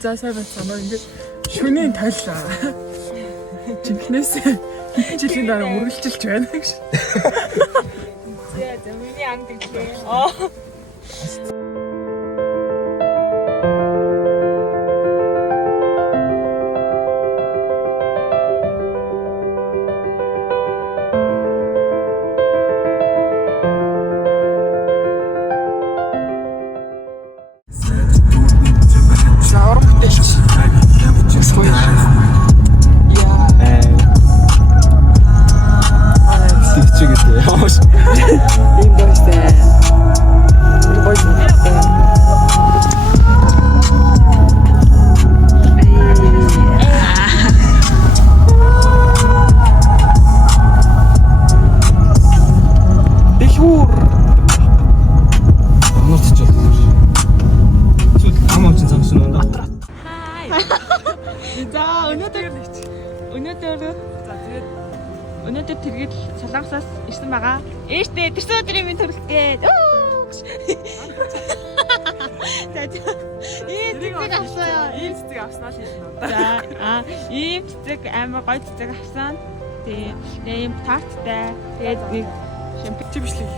За сайн байна. Ингээд шөнийн тайллаа. Жинхнээс хэдэн жилийн дараа үргэлжилж байна гэж. За миний ам гэрлээ. Өнөөдөр тэргээд Солонгосоос ирсэн байгаа. Ээжтэй тэрсэн өдрийн минь төрөлтэй. За цэцэг авсаа. Ийм цэцэг авснаа л хэлнэ. За ийм цэцэг амар гоё цэцэг авсан. Тэгээ ийм тарттай. Тэгээд нэг шампунь бишлэг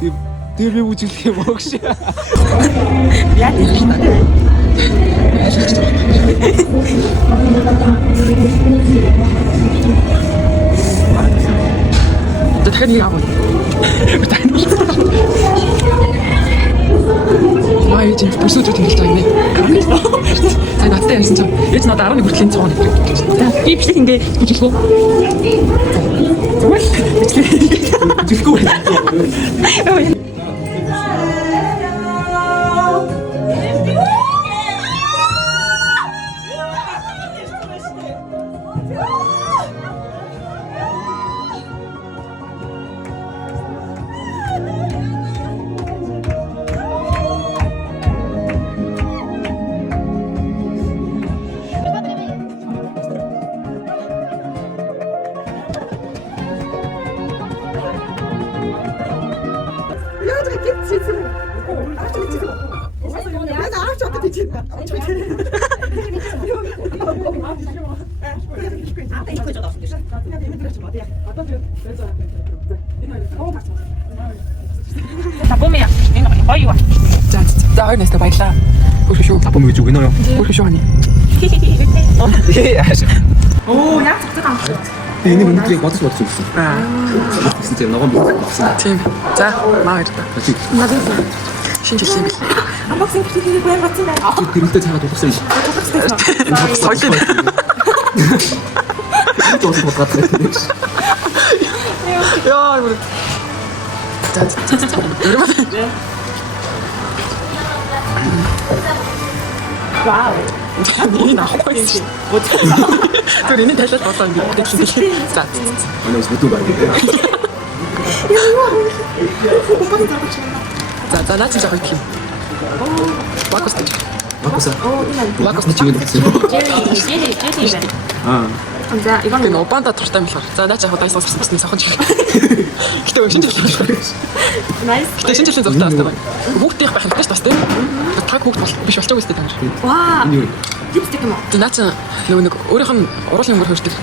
юм. Тэр би үжиглэх юм уу гэж. яа тийм шүү дээ. дахиад нэг авах. Маа ээж бүрсүүд тэмэлж байгаа юм. За надтай ярьсан чинь ээж надад 11 хүртлийн цоон гэж. Би бичлэг ингээ бичлэхгүй. Бичлэхгүй. Tapomia, гоё юу? За ойрнаас баярлаа. Хөөш шүү. Апом гэж үг нөө. Хөөш шүү хани. Оо, яг цогцол амт. Энийг өнөдрийг бодож үзсэн. Тэгсэн чинь ногоон болсон. Тийм. За маа баярлаа. Шинж хэлсэн бил. Амбоксинг хийх байх болсон байна. Тэрэлдээ цаагаад дууссан юм. Соёлын. Тоос бодгаад байна. Яа юу. За. Вау. Энэ авахгүй. Тэр энэ тайлбар болоо юм би тэгсэн. За. Өнөөс бүтэн баг. За наач жаа гэх юм. Бакус. Бакус нэг чигээр болсон. Жери. За, 이거는 오빠한테 тортай мэлхэр. За наач яг дайсаас басна сахаж. Гэтэ шинж хэлсэн. Nice. Гэтэ шинж хэлсэн зөвхөн тастай байна. Хүүхдийн байх хэрэгтэй шүү дээ. Та хүүхд биш болчихгүй өстэй тань. Вау. Энэ юу? Липстик юм уу? За наач нэг өөрийнх нь уруулын өнгөр хөрчдөг.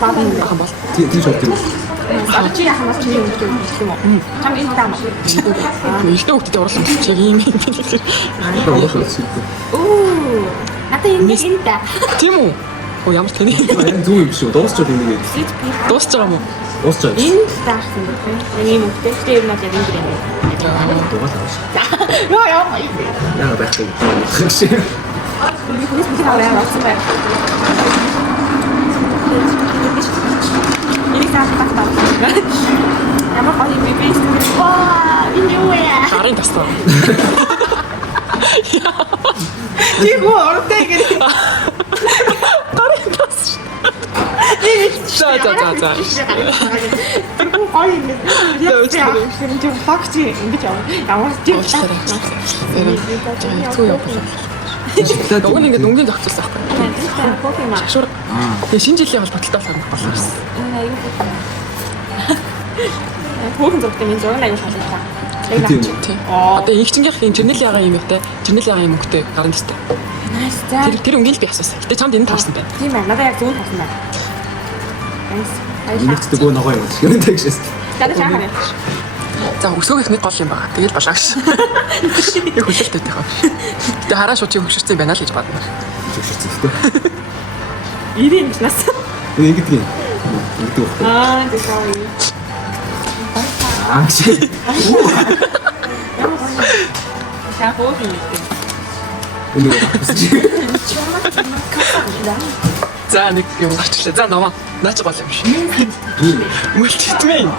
Баахан бол. Тийм шууд тийм. Чи яхаа маш чиний өнгөтэй юм уу? Чам энэ таамаа. Ихтэй хүүхдэд уруулсан чиг юм. Оо. Надаа энэ та. Тийм үү? Оо ямар тэний. Энэ зүг юм шүү. Дуусчаад энийг. Дуусч байгаа юм уу? Дуусчаад. Энэ таасан гэх юм. Нэг юм өгтэй. Тэр нь яг энэ гэрээ. Яа. Яа байх вэ? Бид аваа болсон байх. Энэ таасан таа. Ямар гоё юм бэ? Ваа, энэ юу вэ? Гарын тастаа. Чи гоо ортой гэх. Гарын тас. За. Тэр гоё юм. Яг тийм факти ингэж ямар тийм Түү явах. Уг нь ингээд өнгийн зохицуулсан байхгүй. Шашуур. Тэгээ шинэ жилийн холбоотой санах болоо. Хүүхэн зургтай минь зураг аягүй шалгалтаа. Тийм. Одоо их чингийнх энэ жирнэл ягаан юм уу те? Жирнэл ягаан юм өгтэй гарын дэстэй. За. Тэр үнгийн л би асуусан. Гэтэ чамд энэ таарсан байна. Тийм байна. Надад яг зөв тасан байна. Thanks. Нэгт нөгөө ногоо юм шиг юм тэгшээс. Надад шахаа байна. За өсгөх нэг гол юм байна. Тэгээд башаагш. Яг хөшөлттэй хаа. Тэ хараа шууд чи хөшөрсөн байна л гэж бодно. Тэгшээс тест. Ирийн гэж нас. Ингэдэг юм. Ингэдэг байна. Аа тийм. Аа чи. За хөөе. Өнөө. За нэг юм гарчлаа. За наваа. Наач гол юм шиг. Мультитмин.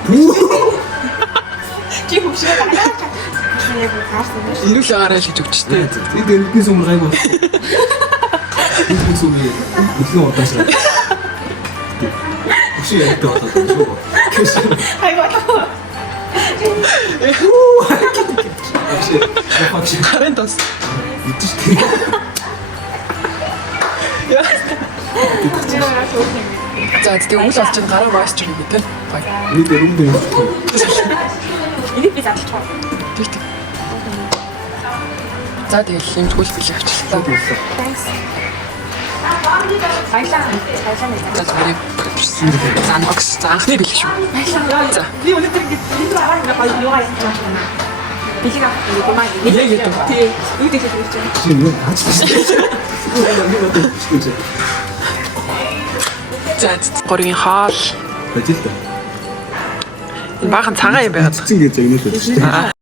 Чи хөвшөө байгаа. Яг хаарсан байна. Ирүүл агаарай л гэж өгчтэй. Тэд энэний сүм гайг бол. Энэний сүм өглөө удаашраа. Өшөө яг таа шүү. Айгоо. Вообще. Харентас. Идэж тийм. За тэгээ үйл болж гараа вайс ч юм уу те. Бай. Нэг юм дээр. Энийг би задлах. Тэгтэг. За тэгээ юм тгүүл билээ авчлаа. Thanks. Баялаа. За зүгээр. За анбокс. За анхны билээ шүү. За. Би өнөөдөр ингэ энэ араа ингэ гоё юу яах гэж байна. Билэг авах юм байна. Яг ядуу. Тий. Юу дэх гэж байна. Чи юу хаач биш. За горгийн хаал. Бажил та. Энэ баахан цагаан юм байна. Цэцэн гэж яг нэг л шүү дээ.